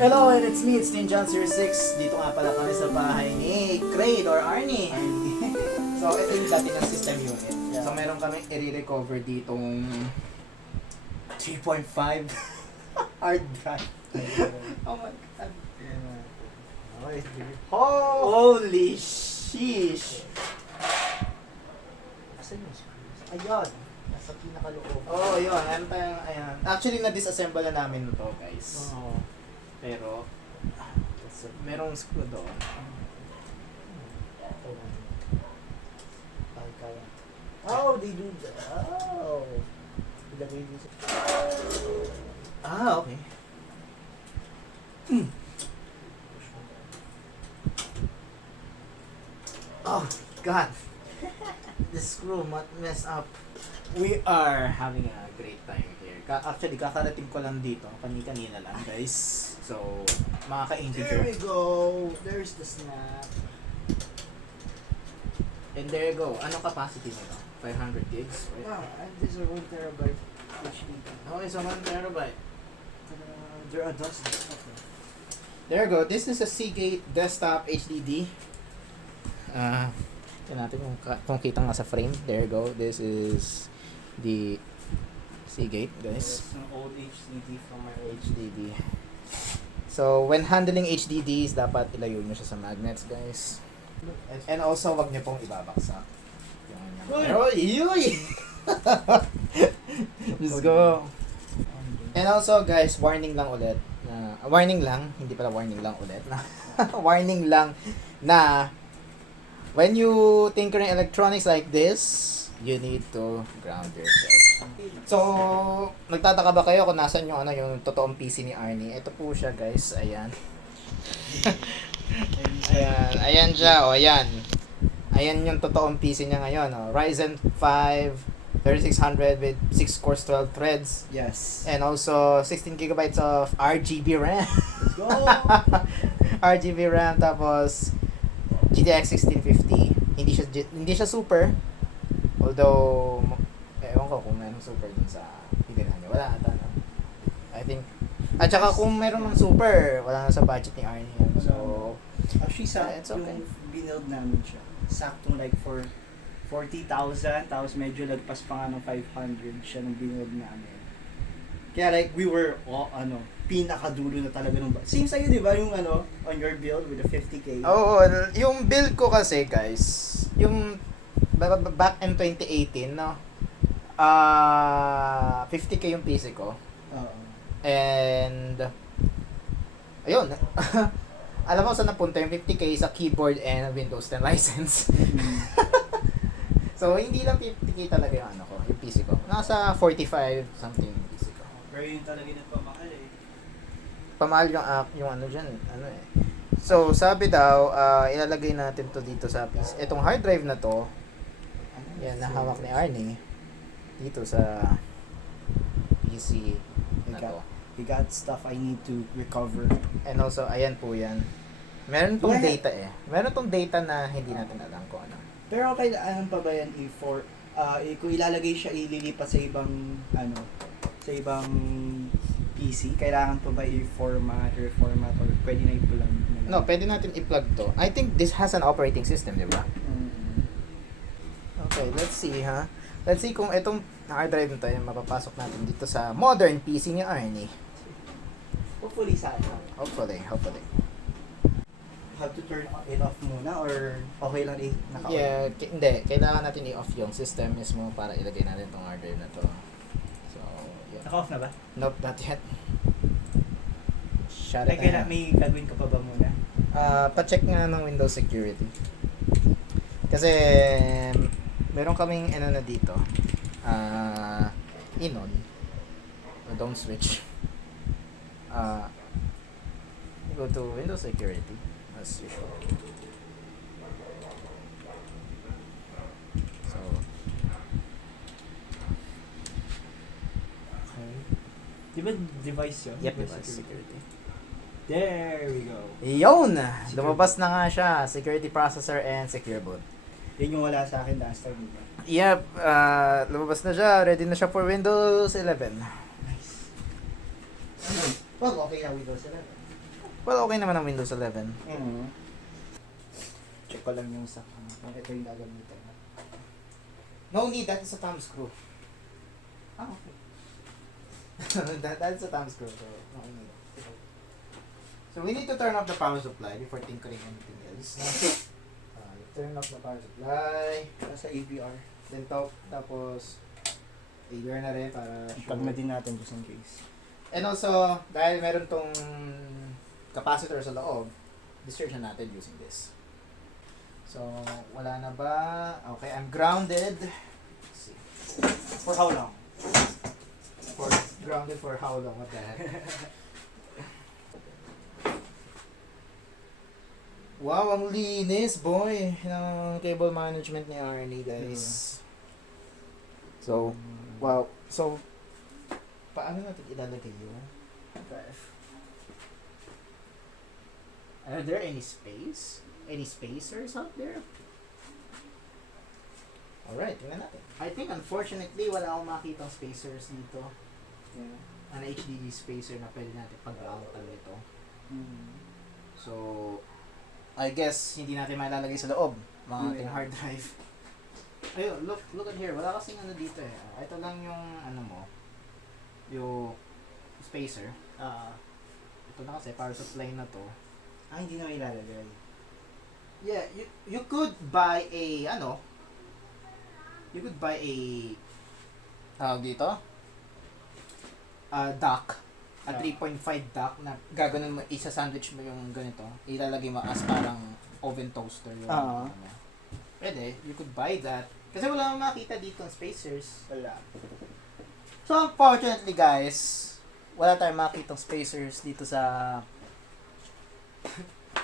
Hello, and it's me, it's Ninjan06. Dito nga pala kami sa bahay ni Craig or Arnie. So, ito yung dati ng system unit. Yeah. So, meron kami i-recover ditong 3.5 hard drive. Oh my God. Holy sheesh! Asan yung screws? Ayun! Nasa pinakaloob. Oh, yun. Ayan. Actually, na-disassemble na namin ito, guys. Oo. Pero, merong screw doon. Kaya. Oh, they do that. Oh. Ilagay din sa... Okay. Oh, God. The screw messed up. We are having a great time here. Actually, kakarating ko lang dito. Kanina lang, guys. So, There makaka-integer. we go. There's the snap. And there you go. Anong capacity nito? 500 gigs? Wait. Yeah, and this is a 1 terabyte HDD. Okay, so 1 terabyte. There are dozens. Okay. There you go. This is a Seagate desktop HDD. Tignan natin kung kita nga sa frame. There you go. This is the Seagate, guys. There's an old HDD from my HDD. So, when handling HDDs, dapat ilayo nyo siya sa magnets, guys. And also, wag nyo pong ibabaksak. Oh, yoy! Let's go. And also, guys, warning lang ulit. Warning lang, hindi pala warning lang ulit. Warning lang na when you tinkering electronics like this, you need to ground yourself. So, nagtataka ba kayo kung nasan yung yung totoong PC ni Arnie? Ito po siya, guys. Ayan. Ayan siya, ayan. Ayan yung totoong PC niya ngayon, Ryzen 5 3600 with 6 cores, 12 threads. Yes. And also 16 gigabytes of RGB RAM. Let's go! RGB RAM, tapos GTX 1650. Hindi siya super. Although ewan ko kung mayroong super dun sa higahan niya. Wala ata, no? I think. At saka kung meron ng super, wala na sa budget ni Arnie. So, Actually, it's okay. yung binuild namin siya. Sakto like for 40,000, tapos medyo lagpas pa nga ng 500 siya nung binuild namin. Kaya like, we were, pinakadulo na talaga nung... Same sa'yo, di ba? Yung on your build with the 50K. oo, yung build ko kasi, guys, yung back in 2018, no? 50K yung PC ko. Oo. And ayun. Alam mo saan napunta yung 50K sa keyboard and Windows 10 license. So hindi lang 50K talaga yung yung PC ko. Nasa 45 something yung PC ko. Pero yun talaga nagpamahal eh. Pamahal yung diyan, So sabi daw, ilalagay natin to dito sa PC. Etong hard drive na to, yan nahawak ni Arnie dito sa PC na to. We got stuff I need to recover. And also, ayan po yan. Meron tong data Meron tong data na hindi natin alam kung ano. Pero okay, anong pa ba yan kung ilalagay siya, ililipat sa ibang, sa ibang PC, kailangan pa ba reformat, or pwede na i-plug? No, pwede natin i-plug to. I think this has an operating system, di ba? Mm-hmm. Okay, let's see, ha? Let's see kung itong hard drive na tayo, mapapasok natin dito sa modern PC ni Arnie. Hopefully sana. Hopefully. Have to turn it off muna or okay lang naka-on? Yeah, hindi. Kailangan natin i-off yung system mismo para ilagay natin itong hard drive na to. So, yeah. Naka-off na ba? Nope, not yet. Shut it down. May gagawin ka pa ba muna? Pa-check nga ng Windows security. Kasi, meron kaming na dito. Inon. Don't switch. Go to Windows security as usual. So, Okay. Di ba device yun? yep, device security. There we go. Yun! Lumabas na nga siya. Security processor and secure boot. Yun yung wala sa akin last time, di ba? Yep, lumabas na siya. Ready na siya for Windows 11. Nice. Well, okay na Windows 11. Well, okay naman ang Windows 11. Check ko lang yung sa kung ito yung gagamitin. No need, that is a thumb screw. Ah, okay. That's a thumb screw, so no need. So we need to turn off the power supply before tinkering anything else. Turn off the power supply. Sa AVR. Then tapos AVR na rin para Plug na din natin just in case. And also, dahil meron tong capacitor sa loob, discharge na natin using this. So, wala na ba? Okay, I'm grounded. Let's see. For how long? Grounded for how long? What the heck? Wow, ang linis, boy, ng cable management ni Arnie, guys. So, wow. So, paano natin ilalagay yun? Are there any space? Any spacers out there? Alright, tingnan natin. I think unfortunately wala akong makitang spacers dito. Yeah. An HDD spacer na pwede natin pag-routan nito. So, I guess hindi natin mailalagay sa loob mga ating hard drive. Ayun, look at here. Wala kasing ano dito eh. Ito lang yung ano mo, yung spacer. Ito na kasi power supply na to. Hindi na ilalagay. Yeah, you could buy a tawag dito, dock, a 3.5 dock na gaganon mo, isa-sandwich mo yung ganito, ilalagay mo as parang oven toaster yung ano. Pwede, you could buy that. Kasi wala akong makita dito ng spacers. Wala. So, unfortunately guys, wala tayong makitang spacers dito sa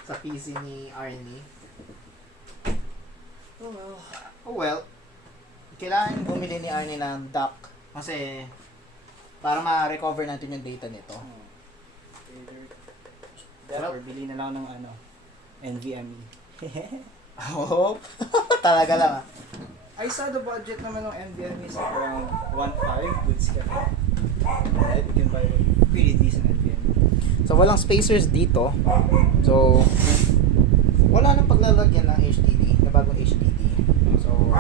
sa PC ni Arnie. Oh well. Kailangan bumili ni Arnie ng dock kasi para ma-recover natin yung data nito. Or bili na lang ng NVMe. Oh, talaga lang ah. I saw the budget naman ng NVMe is around 1.5 with scam. Right? You can buy a pretty decent NVMe. So walang spacers dito. So wala nang paglalagyan ng HDD, na bagong HDD. So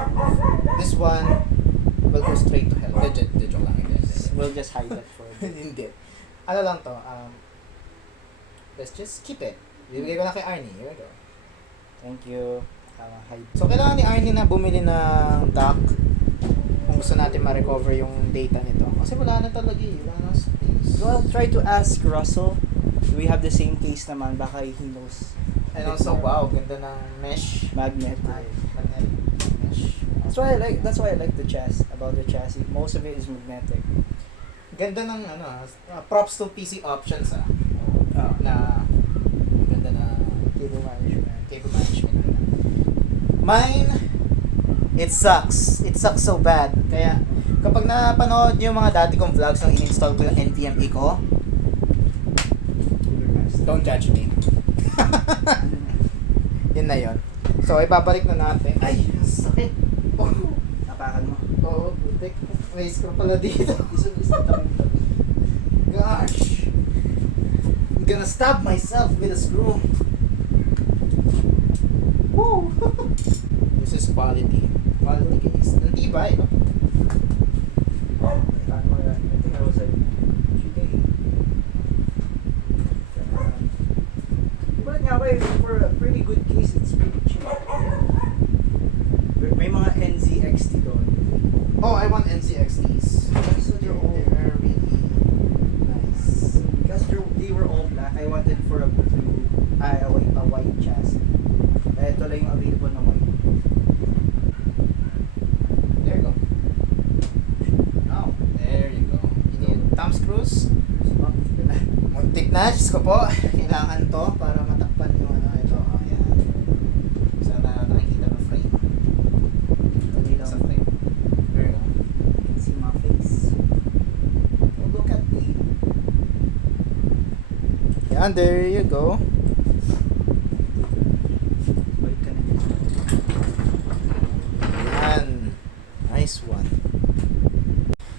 this one will go straight to hell. The joke lang guys. We'll just hide that for Hindi. Ano lang to, let's just keep it. Bibigay ko na kay Arnie. Here we go. Thank you. Hide. So kailangan ni Arnie na bumili ng dock kung gusto natin ma-recover yung data nito. Kasi wala na talaga eh. Wala na space. Well, try to ask Russell. We have the same case naman. Baka he knows. And also, wow, ganda ng mesh. Magnet. Magnetic mesh. That's why I like the chassis. About the chassis. Most of it is magnetic. Ganda ng props to PC options na ganda na Cable management. Mine, it sucks. It sucks so bad. Kaya kapag napanood niyo yung mga dati kong vlogs nung in-install ko yung NVMe ko, don't judge me. Yun na yun. So, ibabalik na natin. Ay, sakit. Oh. Napakan mo. Oo, butik. May screw pala dito. Isa Gosh. I'm gonna stab myself with a screw. Woo! This is quality. Quality case. Nantibay. I think I was like, but nga for a pretty good case, it's pretty cheap. May mga NZXT doon. Oh, I want NCXTs. So they're really nice. Because they were all black. I wanted for a blue, a white chassis. Ito lang yung available na white. There you go. Oh, there you go. You need thumb screws. Muntik na, Diyos ko po. Kailangan to para matakpan yung ito. Oh, yan. Sana nakikita ng frame. Sa frame. There you go. You can see my face. Oh, look at me. Yan, there you go. White ka na yun. Yan. Nice one.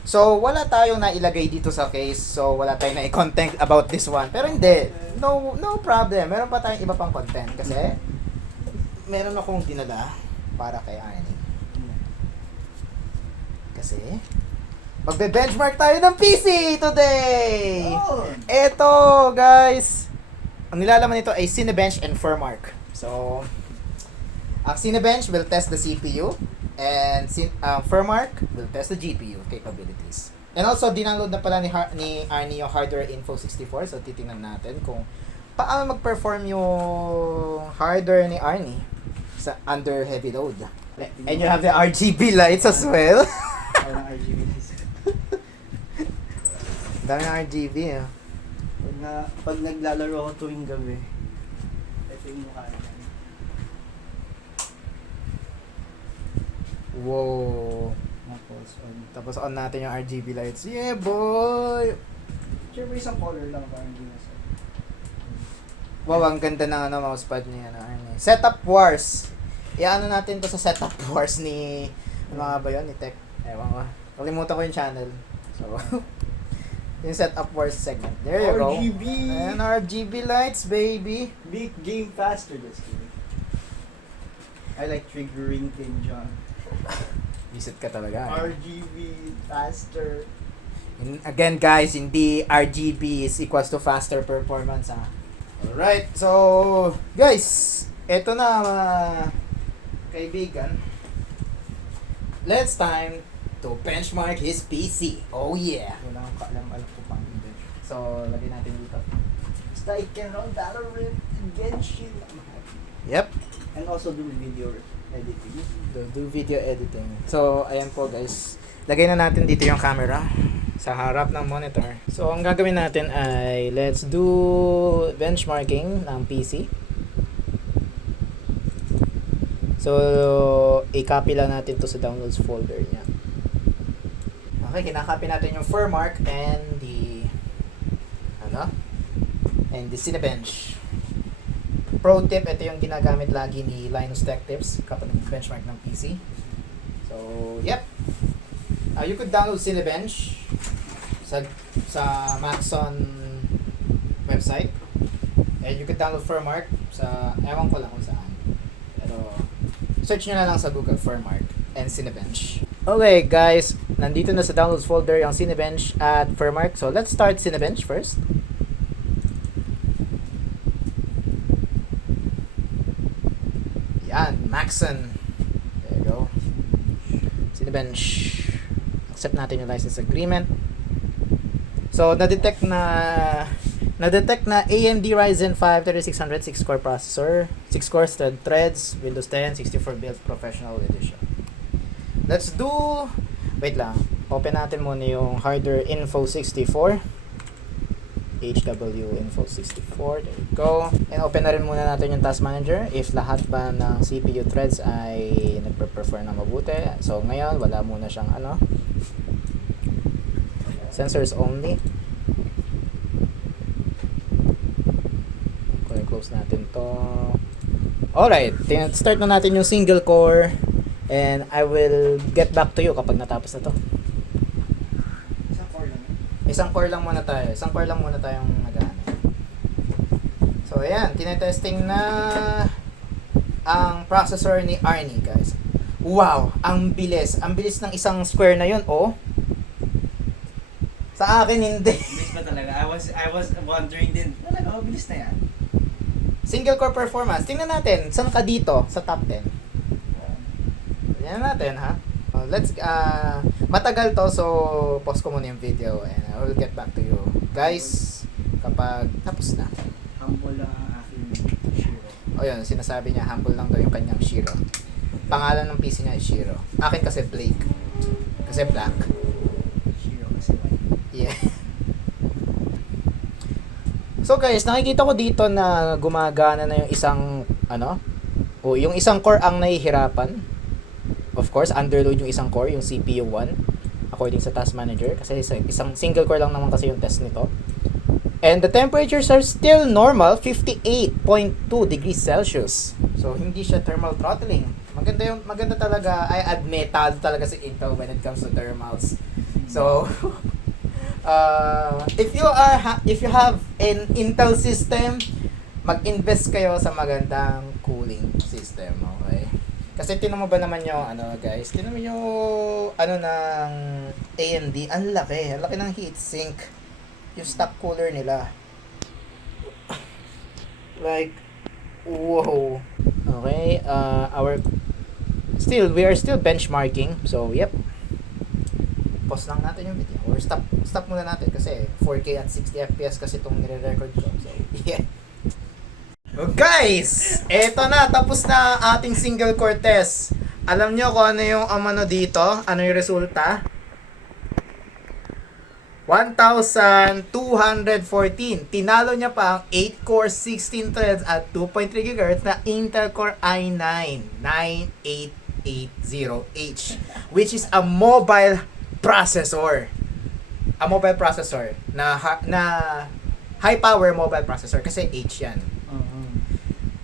So, wala tayong nailagay dito sa case. So, wala tayong na-content about this one. Pero hindi. No problem. Meron pa tayong iba pang content. Kasi, meron akong dinala para kay Arnie. Kasi, magbe-benchmark tayo ng PC today! Oh. Eto, guys! Ang nilalaman nito ay Cinebench and Furmark. So, ang Cinebench will test the CPU. And Furmark will test the GPU capabilities. And also, dinaload na pala ni Arnie yung Hardware Info 64. So, titingnan natin kung paano mag-perform yung hardware ni Arnie sa under heavy load. And you have the RGB lights as well. Parang RGB lights. Daming RGB, ah. Pag naglalaro ako tuwing gabi, ito yung mukha niya. Wow. Tapos on natin yung RGB lights. Yeah, boy! Sure ba isang color lang parang hindi na sa... Wow, ang ganda ng mousepad niya. Setup Wars. Iano natin to sa Setup Wars ni... Ano ba yun? Ni Tech. Ewan ko. Kalimutan ko yung channel. So, yung Setup Wars segment. There you go. RGB! Ayan, RGB lights, baby. Make game faster, just kidding. I like triggering thing, John. Visit ka talaga. RGB faster. Again, guys, hindi RGB is equals to faster performance, ha. Alright, so, guys, eto na, mga kaibigan. Let's time to benchmark his PC. Oh, yeah. Wala akong alam ko pang bench. So, lagay natin dito. Basta I can run Valorant against you. Yep. And also do video editing. Do video editing. So, ayan po, guys. Lagay na natin dito yung camera sa harap ng monitor. So, ang gagawin natin ay let's do benchmarking ng PC. So, i-copy lang natin to sa downloads folder niya. Okay, kinakopy natin yung Furmark and the the Cinebench. Pro tip, ito yung ginagamit lagi ni Linus Tech Tips kapag benchmark ng PC. So, yep. You could download Cinebench sa Maxon website. And you could download Furmark sa, ewan ko lang kung saan. Pero, search nyo na lang sa Google Furmark and Cinebench. Okay, guys. Nandito na sa downloads folder yung Cinebench at Furmark. So, let's start Cinebench first. Yan, Maxon. There you go. Cinebench. Accept natin yung license agreement. So, na-detect na AMD Ryzen 5 3600 6-core processor, 6 core threads, Windows 10, 64-bit Professional Edition. Let's do... Wait lang. Open natin muna yung Hardware Info 64. HW Info 64. There you go. And open na rin muna natin yung Task Manager if lahat ba ng CPU threads ay nagpe-perform na mabuti. So, ngayon, wala muna siyang sensors only. Close natin to. Alright, start na natin yung single core and I will get back to you kapag natapos na to. Isang core lang muna tayo. Isang core lang muna tayong nag-ano. So, ayan. Tinetesting na ang processor ni Arnie, guys. Wow! Ang bilis. Ang bilis ng isang square na yun, oh. Sa akin, hindi. Bilis ba talaga? I was wondering din. Talaga, bilis na yan. Single core performance. Tingnan natin. Saan ka dito? Sa top 10. Tingnan natin, ha? Let's matagal to, so pause ko muna yung video and I will get back to you guys kapag tapos na. Humble lang ang aking Shiro. O yun, sinasabi niya humble lang daw yung kanyang Shiro. Pangalan ng PC niya ay Shiro. Akin kasi Blake. Kasi black. Shiro kasi white. Yeah. So guys, nakikita ko dito na gumagana na yung isang yung isang core ang nahihirapan. Of course, underload yung isang core, yung CPU 1 according sa Task Manager kasi isang single core lang naman kasi yung test nito. And the temperatures are still normal, 58.2 degrees Celsius. So hindi siya thermal throttling. Maganda talaga. I admit talaga si Intel when it comes to thermals. So, if you have an Intel system, mag-invest kayo sa magandang cooling system, okay? Kasi tinan mo ba naman yung guys, tinan mo yung ng AMD, ang laki ng heatsink, yung stock cooler nila. Like, wow. Okay, we are still benchmarking. So, yep. Pause lang natin yung video. Or stop muna natin kasi 4K at 60 FPS kasi itong nire-record ko. So, yeah. Oh, guys! Eto na, tapos na ating single core test. Alam nyo kung ano yung dito? Ano yung resulta? 1,214. Tinalo niya pa ang 8-core 16 threads at 2.3 GHz na Intel Core i9 9880H, which is a mobile processor. A mobile processor na high power mobile processor kasi H yan.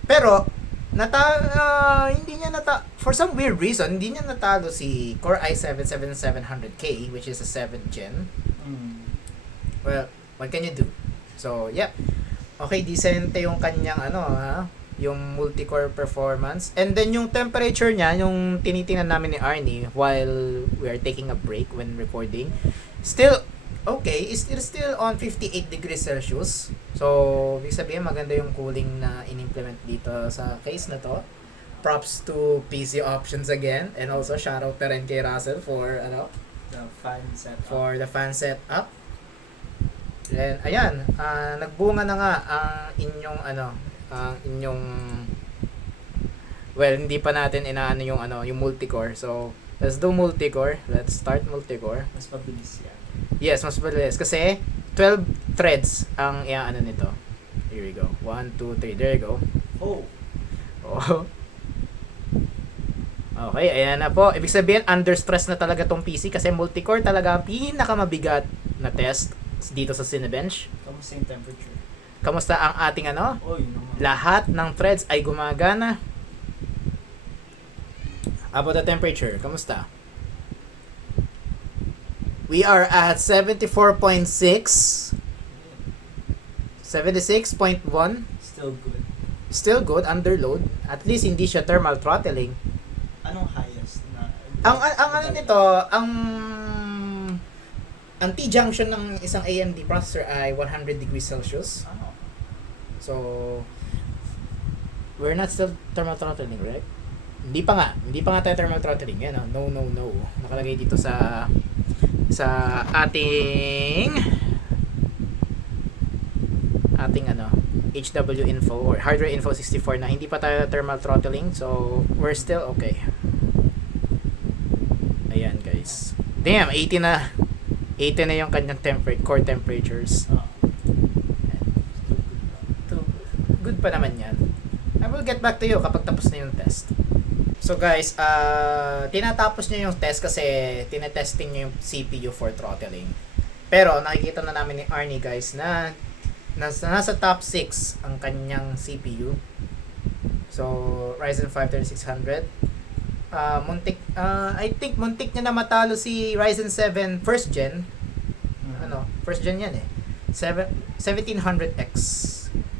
Pero hindi niya for some weird reason hindi niya natalo si Core i7 7700K, which is a 7th gen. Well, what can you do? So, yeah. Okay, decent yung kanyang yung multi-core performance. And then yung temperature niya, yung tinitingnan namin ni Arnie while we are taking a break when recording, still okay, it's still on 58 degrees Celsius. So, ibig sabihin maganda yung cooling na in-implement dito sa case na to. Props to PC Options again, and also shoutout na rin kay Russell for the fan setup. For the fan setup. And ayan, nagbunga na nga ang inyong well, hindi pa natin inaano yung multi-core. So, let's do multi-core. Let's start multi-core. Mas mabilis yan. Yes, mas mabilis kasi 12 threads ang nito. Here we go. 1 2 3. There you go. Oh. Okay, ayan na po. Ibig sabihin, under stress na talaga tong PC kasi multi-core talaga ang pinakamabigat na test dito sa Cinebench. Kamusta yung temperature? Kamusta ang ating Oh, yun naman. lahat ng threads ay gumagana. About the temperature, kamusta? We are at 74.6. 76.1. Still good. Still good, under load. At least hindi siya thermal throttling. Anong highest na? Ang T-junction ng isang AMD processor ay 100 degrees Celsius. So, we're not still thermal throttling, right? Hindi pa nga tayo thermal throttling. Yan, no. Nakalagay dito sa ating HW info or hardware info 64 na hindi pa tayo thermal throttling, so we're still okay. Ayan guys, damn, 80 na yung kanyang core temperatures. Good pa naman yan. I will get back to you kapag tapos na yung test. So guys, tinatapos niya yung test kasi tinetesting niya yung CPU for throttling. Pero nakikita na namin ni Arnie guys na nasa top 6 ang kanyang CPU. So, Ryzen 5 3600. I think muntik niya na matalo si Ryzen 7 first gen. First gen yan 1700X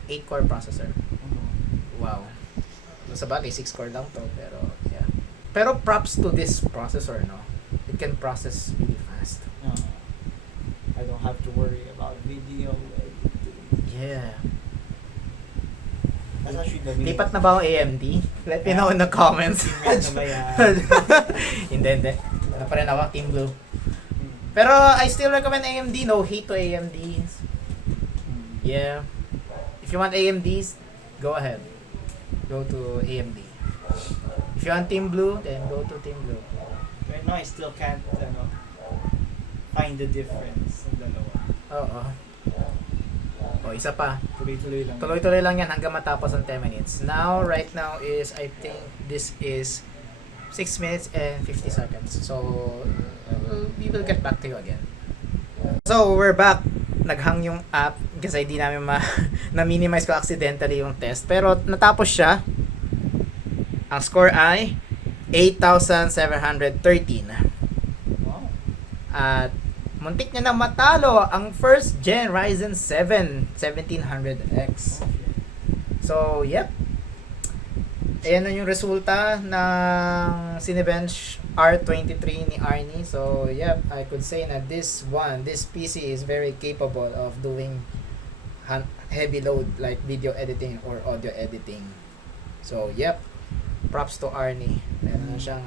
8-core processor. Wow. Sa bagay, 6-core lang to, pero yeah. Pero props to this processor, no? It can process really fast. I don't have to worry about video editing. Yeah. That's actually the main. Lipat na ba ang AMD? Let me know in the comments. Team Red na ba yan? Hindi. Ano pa rin ako, Team Blue. Pero I still recommend AMD. No hate to AMDs. Yeah. If you want AMDs, go ahead. Go to AMD. If you want Team Blue, then go to Team Blue. Right now, I still can't find the difference ng dalawa. Oo. Isa pa. Tuloy-tuloy lang. Tuloy-tuloy lang yan hanggang matapos ang 10 minutes. Right now is, I think, this is 6 minutes and 50 seconds. So, we will get back to you again. So, we're back. Naghang yung app kasi hindi namin na-minimize ko accidentally yung test. Pero natapos siya. Ang score ay 8,713. Wow. At muntik niya na matalo ang first gen Ryzen 7 1700X. So, yep. Ayan na yung resulta ng Cinebench R23 ni Arnie. So, yep, I could say na this PC is very capable of doing heavy load like video editing or audio editing. So, yep. Props to Arnie. Meron na siyang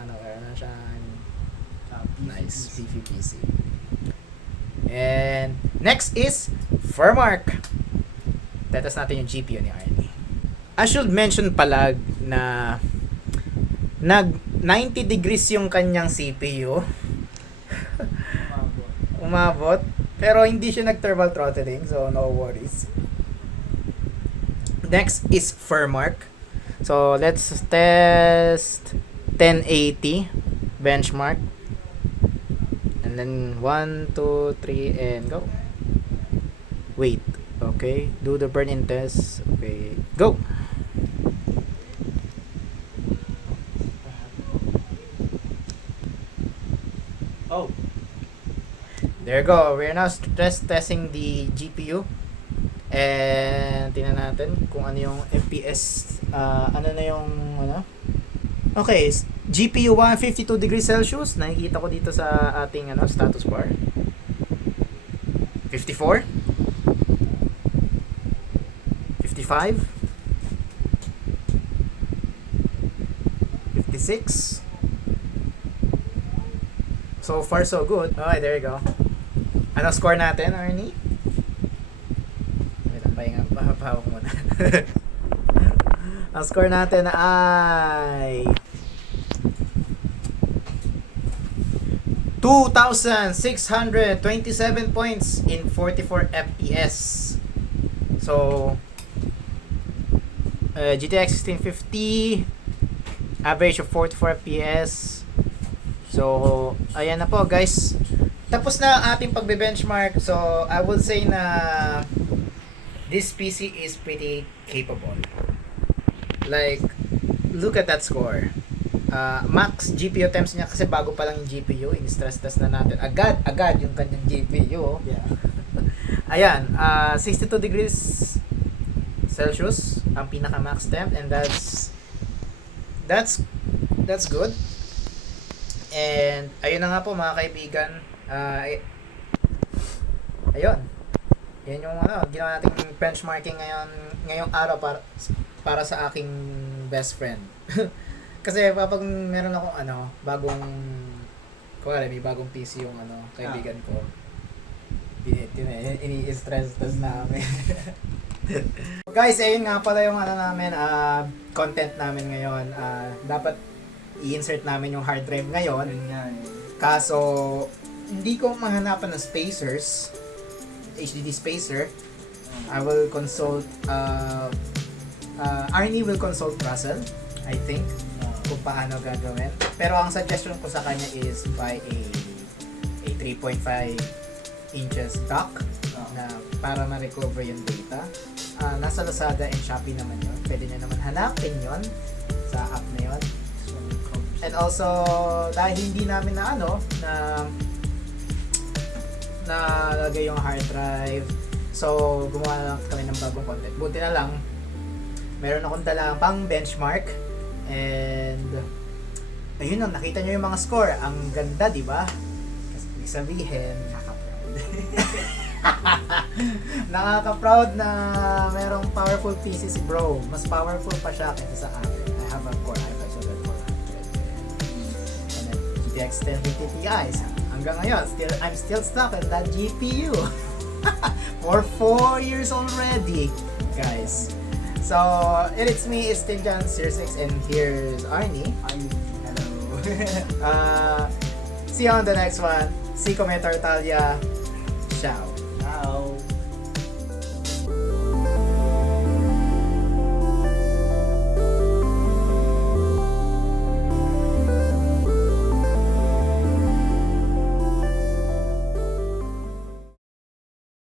nice beefy PC. And next is Furmark. Tetas natin yung GPU ni Arnie. I should mention pala na nag 90 degrees yung kanyang CPU. Umabot. Pero hindi siya nag thermal throttling, so no worries. Next is Furmark. So let's test 1080 benchmark. And then 1, 2, 3 and go. Wait. Okay. Do the burn-in test. Okay. Go. Oh. There you go. We're now stress testing the GPU. And tingnan natin kung ano yung FPS. Ano na yung ano? Okay, GPU 152 degrees Celsius. Nakikita ko dito sa ating status bar. 54. 55. 56. So far so good. Okay, there you go. Ano score natin, Arnie? Wait, pahinga. Pahapahaw ko muna. Ang score natin ay 2,627 points in 44 FPS. So, GTX 1650, average of 44 FPS. So, ayan na po guys. Tapos na ang ating pagbe-benchmark. So, I would say na this PC is pretty capable. Like, look at that score. Max GPU temps niya kasi bago pa lang yung GPU, in-stress test na natin. Agad yung kanyang GPU. Yeah. Ayan, 62 degrees Celsius ang pinaka max temp, and that's good. And ayun na nga po mga kaibigan. Ayun. Yan yung ginawa nating benchmarking ngayong araw para sa aking best friend. Kasi kapag meron akong may bagong PC yung kaibigan ko, ini-stress test namin. Guys, ayun nga pala yung namin, content namin ngayon. Dapat i-insert namin yung hard drive ngayon. Kaso, hindi ko mahanapan ng spacers, HDD spacer. I will consult, Arnie will consult Russell, I think, kung paano gagawin. Pero ang suggestion ko sa kanya is buy a 3.5 inches dock na para ma-recover yung data. Nasa Lazada and Shopee naman yun. Pwede nyo naman hanapin yun sa app na yun. And also, dahil hindi namin na lagay yung hard drive, so gumawa lang kami ng bagong content. Buti na lang, meron akong dalang pang benchmark. And ayun lang, nakita nyo yung mga score. Ang ganda, di ba? Kasi ibig sabihin, nakaka-proud na merong powerful PC si bro. Mas powerful pa siya kaysa sa akin. I have a Core i5 and then GTX 1050 Ti. Hanggang ngayon, I'm still stuck in that GPU for 4 years already, guys. So, it's me, it's Tinjan 06, and here's Arnie. Hello. See you on the next one. See Commentar Talia. Ciao. Ciao.